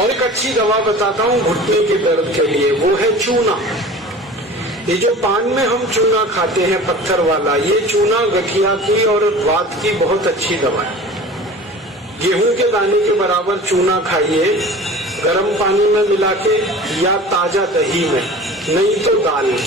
और एक अच्छी दवा बताता हूँ घुटने के दर्द के लिए, वो है चूना। ये जो पान में हम चूना खाते हैं पत्थर वाला, ये चूना गठिया की और वात की बहुत अच्छी दवा है। गेहूं के दाने के बराबर चूना खाइए, गर्म पानी में मिला के या ताजा दही में, नहीं तो दाल में।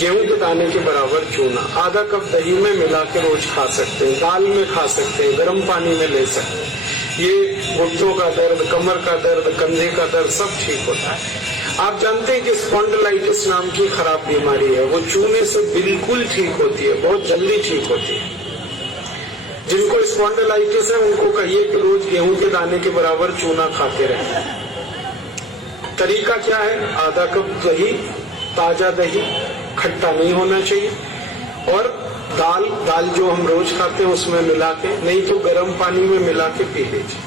गेहूं के दाने के बराबर चूना आधा कप दही में मिला के रोज खा सकते हैं, दाल में खा सकते हैं, गर्म पानी में ले सकते हैं। ये घुटनों का दर्द, कमर का दर्द, कंधे का दर्द सब ठीक होता है। आप जानते हैं कि स्पॉन्डिलाइटिस नाम की खराब बीमारी है, वो चूने से बिल्कुल ठीक होती है, बहुत जल्दी ठीक होती है। जिनको स्पॉन्डिलाइटिस है उनको कहिए कि रोज गेहूं के दाने के बराबर चूना खाते रहें। तरीका क्या है? आधा कप दही, ताजा दही, खट्टा नहीं होना चाहिए, और दाल जो हम रोज खाते हैं उसमें मिला के, नहीं तो गर्म पानी में मिला के पी लीजिए।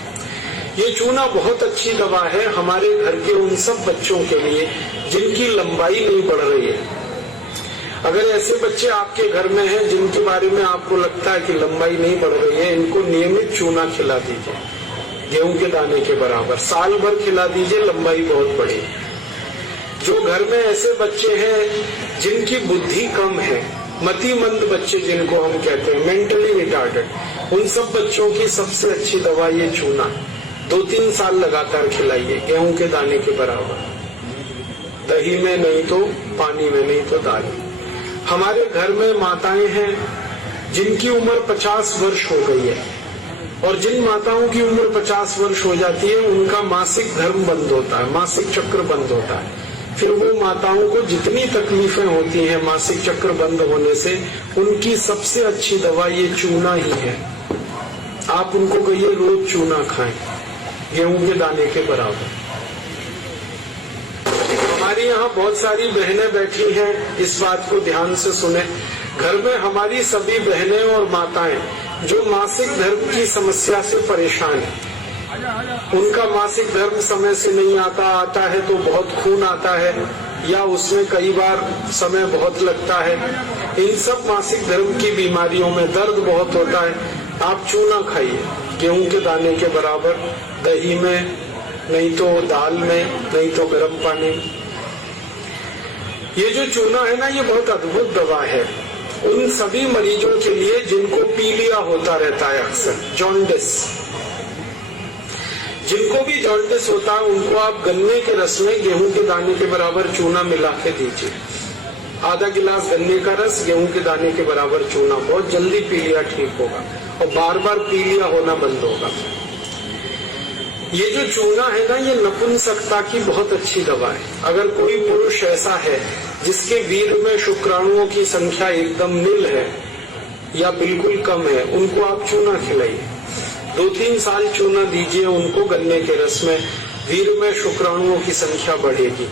ये चूना बहुत अच्छी दवा है हमारे घर के उन सब बच्चों के लिए जिनकी लंबाई नहीं बढ़ रही है। अगर ऐसे बच्चे आपके घर में हैं जिनके बारे में आपको लगता है कि लंबाई नहीं बढ़ रही है, इनको नियमित चूना खिला दीजिए, गेहूं के दाने के बराबर, साल भर खिला दीजिए, लंबाई बहुत बढ़ी। जो घर में ऐसे बच्चे हैं जिनकी बुद्धि कम है, मतिमंद बच्चे जिनको हम कहते हैं, मेंटली रिटार्डेड, उन सब बच्चों की सबसे अच्छी दवा ये चूना। 2-3 साल लगातार खिलाइए, गेहूं के दाने के बराबर, दही में नहीं तो पानी में, नहीं तो दाल में। हमारे घर में माताएं हैं जिनकी उम्र 50 वर्ष हो गई है, और जिन माताओं की उम्र 50 वर्ष हो जाती है उनका मासिक धर्म बंद होता है, मासिक चक्र बंद होता है। फिर वो माताओं को जितनी तकलीफें होती हैं मासिक चक्र बंद होने से, उनकी सबसे अच्छी दवा ये चूना ही है। आप उनको कहिए रोज चूना खाएं, गेहूं के दाने के बराबर। हमारी यहाँ बहुत सारी बहनें बैठी हैं, इस बात को ध्यान से सुने। घर में हमारी सभी बहनें और माताएं जो मासिक धर्म की समस्या से परेशान हैं, उनका मासिक धर्म समय से नहीं आता है तो बहुत खून आता है, या उसमें कई बार समय बहुत लगता है। इन सब मासिक धर्म की बीमारियों में दर्द बहुत होता है। आप चूना खाइए, गेहूं के दाने के बराबर, दही में, नहीं तो दाल में, नहीं तो गर्म पानी में। ये जो चूना है ना, ये बहुत अद्भुत दवा है उन सभी मरीजों के लिए जिनको पीलिया होता रहता है, अक्सर जॉन्डिस। जिनको भी जॉन्डिस होता है उनको आप गन्ने के रस में गेहूं के दाने के बराबर चूना मिला के दीजिए। आधा गिलास गन्ने का रस, गेहूं के दाने के बराबर चूना, बहुत जल्दी पीलिया ठीक होगा और बार बार पीलिया होना बंद होगा। ये जो चूना है ना, ये नपुंसकता की बहुत अच्छी दवा है। अगर कोई पुरुष ऐसा है जिसके वीर्य में शुक्राणुओं की संख्या एकदम नील है या बिल्कुल कम है, उनको आप चूना खिलाइए। 2-3 साल चूना दीजिए उनको गन्ने के रस में, वीर्य में शुक्राणुओं की संख्या बढ़ेगी।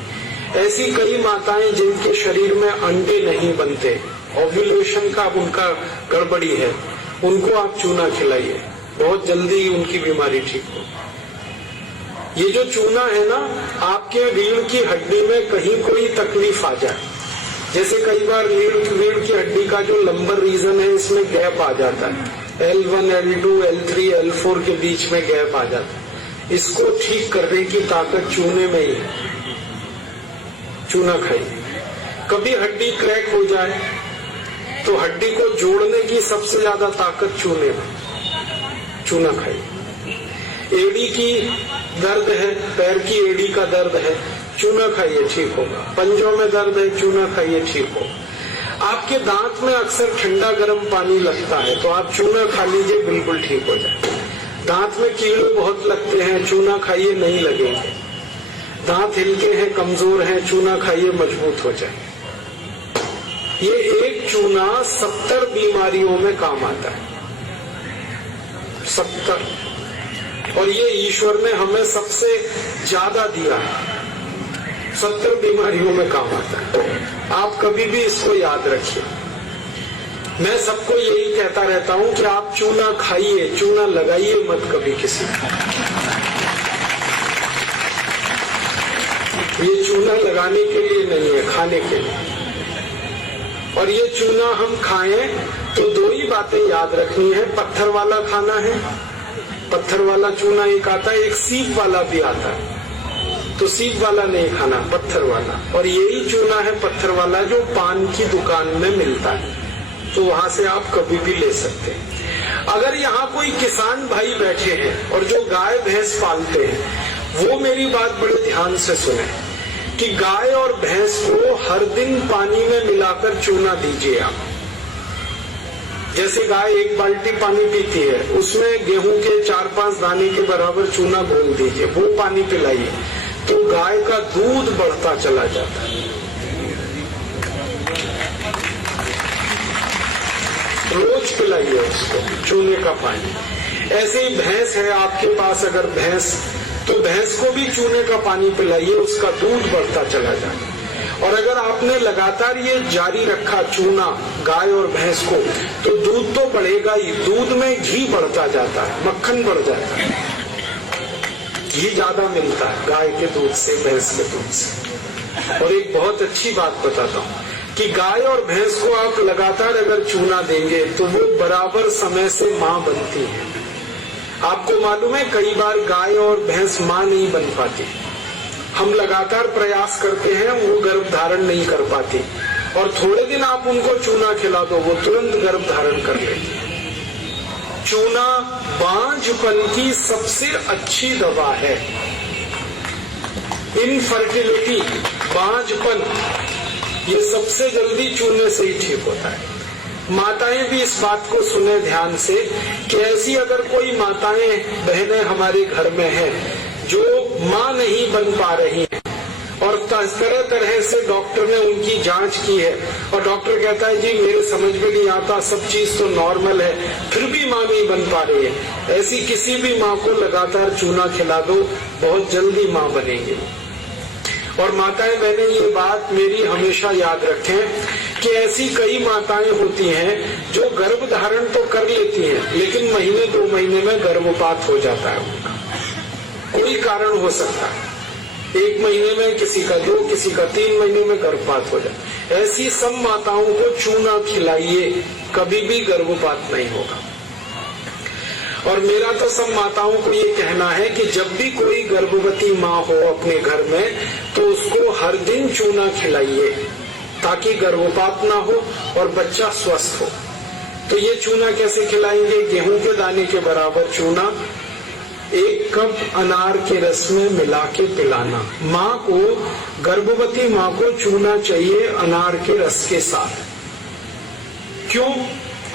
ऐसी कई माताएं जिनके शरीर में अंडे नहीं बनते, ओव्यूलेशन का उनका गड़बड़ी है, उनको आप चूना खिलाइए, बहुत जल्दी उनकी बीमारी ठीक हो। ये जो चूना है ना, आपके रीढ़ की हड्डी में कहीं कोई तकलीफ आ जाए, जैसे कई बार रीढ़ की हड्डी का जो लंबर रीजन है इसमें गैप आ जाता है, L1, L2, L3, L4 के बीच में गैप आ जाता है, इसको ठीक करने की ताकत चूने में ही है। चूना खाइए। कभी हड्डी क्रैक हो जाए तो हड्डी को जोड़ने की सबसे ज्यादा ताकत चूने में, चूना खाइए। एड़ी की दर्द है, पैर की एड़ी का दर्द है, चूना खाइए, ठीक होगा। पंजों में दर्द है, चूना खाइए, ठीक होगा। आपके दांत में अक्सर ठंडा गर्म पानी लगता है तो आप चूना खा लीजिए, बिल्कुल ठीक हो जाए। दांत में कीड़े बहुत लगते हैं, चूना खाइए, नहीं लगेंगे। दांत हिलके हैं, कमजोर हैं, चूना खाइए, मजबूत हो जाए। ये एक चूना 70 बीमारियों में काम आता है, 70। और ये ईश्वर ने हमें सबसे ज्यादा दिया है, 70 बीमारियों में काम आता है। आप कभी भी इसको याद रखिए। मैं सबको यही कहता रहता हूं कि आप चूना खाइए, चूना लगाइए मत कभी किसी को। ये चूना लगाने के लिए नहीं है, खाने के लिए। और ये चूना हम खाएं तो 2 ही बातें याद रखनी है, पत्थर वाला खाना है पत्थर वाला चूना एक आता है, एक सीप वाला भी आता है। तो सीप वाला नहीं खाना, पत्थर वाला। और यही चूना है पत्थर वाला जो पान की दुकान में मिलता है, तो वहां से आप कभी भी ले सकते हैं। अगर यहाँ कोई किसान भाई बैठे हैं और जो गाय भैंस पालते हैं, वो मेरी बात बड़े ध्यान से सुने कि गाय और भैंस को हर दिन पानी में मिलाकर चूना दीजिए आप। जैसे गाय 1 बाल्टी पानी पीती है, उसमें गेहूं के 4-5 दाने के बराबर चूना घोल दीजिए, वो पानी पिलाइए, तो गाय का दूध बढ़ता चला जाता है। रोज पिलाइए उसको चूने का पानी। ऐसे ही भैंस है आपके पास, अगर भैंस, तो भैंस को भी चूने का पानी पिलाइए, उसका दूध बढ़ता चला जाए। और अगर आपने लगातार ये जारी रखा चूना गाय और भैंस को, तो दूध तो बढ़ेगा ही, दूध में घी बढ़ता जाता है, मक्खन बढ़ जाता है, घी ज्यादा मिलता है गाय के दूध से, भैंस के दूध से। और एक बहुत अच्छी बात बताता हूँ कि गाय और भैंस को आप लगातार अगर चूना देंगे तो वो बराबर समय से माँ बनती है। आपको मालूम है कई बार गाय और भैंस माँ नहीं बन पाती, हम लगातार प्रयास करते हैं, वो गर्भ धारण नहीं कर पाती, और थोड़े दिन आप उनको चूना खिला दो, वो तुरंत गर्भ धारण कर लेती है। चूना बांझपन की सबसे अच्छी दवा है। इनफर्टिलिटी, बांझपन, ये सबसे जल्दी चूने से ही ठीक होता है। माताएं भी इस बात को सुने ध्यान से कि ऐसी अगर कोई माताएं बहनें हमारे घर में हैं जो मां नहीं बन पा रही हैं, और तरह तरह से डॉक्टर ने उनकी जांच की है, और डॉक्टर कहता है जी मेरे समझ में नहीं आता, सब चीज तो नॉर्मल है, फिर भी मां नहीं बन पा रही है, ऐसी किसी भी मां को लगातार चूना खिला दो, बहुत जल्दी मां बनेगी। और माताएं बहनें ये बात मेरी हमेशा याद रखें कि ऐसी कई माताएं होती हैं जो गर्भ धारण तो कर लेती हैं, लेकिन महीने 2 महीने में गर्भपात हो जाता है उनका, कोई कारण हो सकता है। 1 महीने में किसी का 2, किसी का 3 महीने में गर्भपात हो जाए। ऐसी सब माताओं को चूना खिलाइए, कभी भी गर्भपात नहीं होगा। और मेरा तो सब माताओं को ये कहना है कि जब भी कोई गर्भवती माँ हो अपने घर में, तो उसको हर दिन चूना खिलाइए ताकि गर्भपात ना हो और बच्चा स्वस्थ हो। तो ये चूना कैसे खिलाएंगे? गेहूं के दाने के बराबर चूना 1 कप अनार के रस में मिला के पिलाना। माँ को, गर्भवती माँ को चूना चाहिए अनार के रस के साथ। क्यों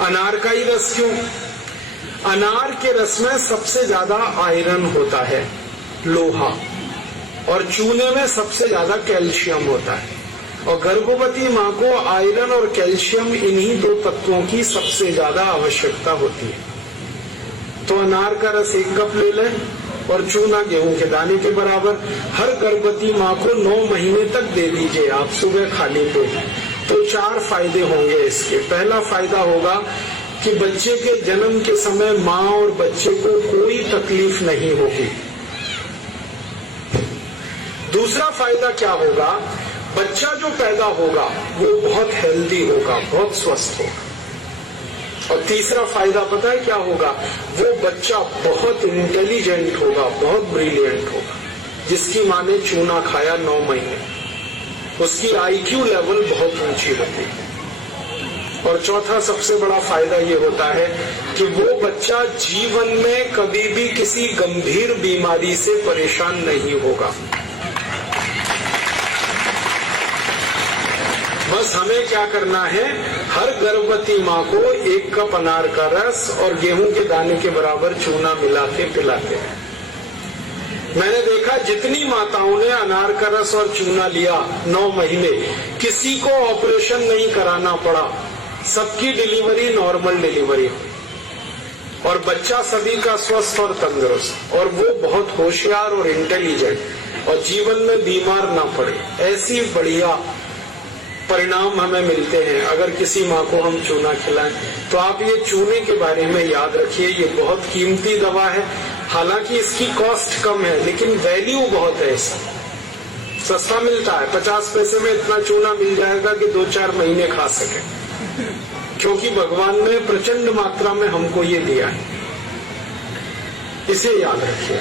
अनार का ही रस? क्यों? अनार के रस में सबसे ज्यादा आयरन होता है, लोहा, और चूने में सबसे ज्यादा कैल्शियम होता है। और गर्भवती माँ को आयरन और कैल्शियम, इन्हीं 2 तत्वों की सबसे ज्यादा आवश्यकता होती है। तो अनार का रस 1 कप ले लें और चूना गेहूं के दाने के बराबर हर गर्भवती माँ को 9 महीने तक दे दीजिए आप, सुबह खाली पेट। तो 4 फायदे होंगे इसके। पहला फायदा होगा कि बच्चे के जन्म के समय माँ और बच्चे को कोई तकलीफ नहीं होगी। दूसरा फायदा क्या होगा? बच्चा जो पैदा होगा वो बहुत हेल्दी होगा, बहुत स्वस्थ होगा। और तीसरा फायदा पता है क्या होगा? वो बच्चा बहुत इंटेलिजेंट होगा, बहुत ब्रिलियंट होगा, जिसकी माँ ने चूना खाया 9 महीने, उसकी IQ लेवल बहुत ऊंची होगी। और चौथा सबसे बड़ा फायदा ये होता है कि वो बच्चा जीवन में कभी भी किसी गंभीर बीमारी से परेशान नहीं होगा। बस हमें क्या करना है? हर गर्भवती माँ को 1 कप अनार का रस और गेहूं के दाने के बराबर चूना मिला के पिलाते हैं। मैंने देखा जितनी माताओं ने अनार का रस और चूना लिया 9 महीने, किसी को ऑपरेशन नहीं कराना पड़ा, सबकी डिलीवरी नॉर्मल डिलीवरी, और बच्चा सभी का स्वस्थ और तंदुरुस्त, और वो बहुत होशियार और इंटेलिजेंट, और जीवन में बीमार ना पड़े। ऐसी बढ़िया परिणाम हमें मिलते हैं अगर किसी माँ को हम चूना खिलाएं। तो आप ये चूने के बारे में याद रखिए, ये बहुत कीमती दवा है। हालांकि इसकी कॉस्ट कम है, लेकिन वैल्यू बहुत है इसका। सस्ता मिलता है, 50 पैसे में इतना चूना मिल जाएगा कि 2-4 महीने खा सके, क्योंकि भगवान ने प्रचंड मात्रा में हमको ये दिया है। इसे याद रखिए।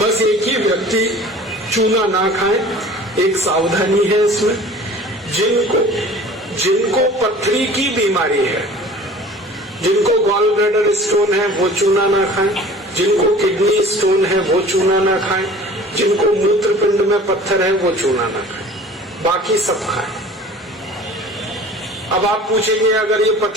बस एक ही व्यक्ति चूना ना खाए, एक सावधानी है इसमें। जिनको पथरी की बीमारी है, जिनको गॉल ब्लैडर स्टोन है, वो चूना ना खाएं। जिनको किडनी स्टोन है, वो चूना ना खाएं। जिनको मूत्रपिंड में पत्थर है, वो चूना ना खाएं। बाकी सब खाएं। अब आप पूछेंगे अगर ये पत्थर